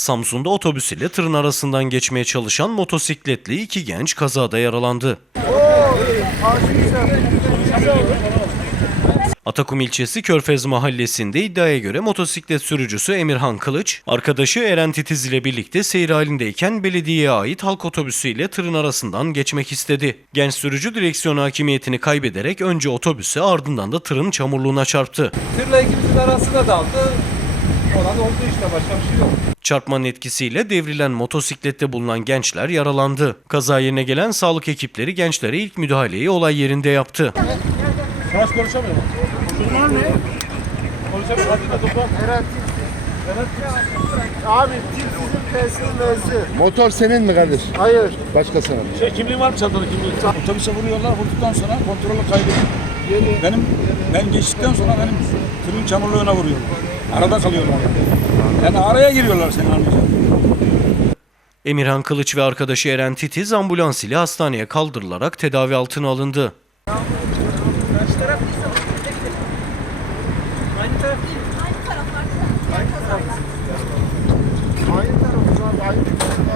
Samsun'da otobüs ile tırın arasından geçmeye çalışan motosikletli iki genç kazada yaralandı. Atakum ilçesi Körfez mahallesinde iddiaya göre motosiklet sürücüsü Emirhan Kılıç, arkadaşı Eren Titiz ile birlikte seyir halindeyken belediyeye ait halk otobüsü ile tırın arasından geçmek istedi. Genç sürücü direksiyon hakimiyetini kaybederek önce otobüse ardından da tırın çamurluğuna çarptı. Tırla ikimizin arasına daldı. Olan oldu işte başka bir şey yok. Çarpmanın etkisiyle devrilen motosiklette bulunan gençler yaralandı. Kaza yerine gelen sağlık ekipleri gençlere ilk müdahaleyi olay yerinde yaptı. Baş konuşamıyor mu? Hadi de. Abi tilsizin tesiri mevzu. Motor senin mi kardeş? Hayır. Başkasının. Şey kimliğin var mı çantada kimliğin? Otobüse vuruyorlar. Vurduktan sonra kontrolü kaybediyor. Benim ben geçtikten sonra benim tırın çamurluğuna vuruyorlar. Arada kalıyorlar. Yani araya giriyorlar seni anlayacağım. Emirhan Kılıç ve arkadaşı Eren Titiz ambulans ile hastaneye kaldırılarak tedavi altına alındı. Aynı taraf. Aynı taraf. Aynı taraf. Aynı taraf.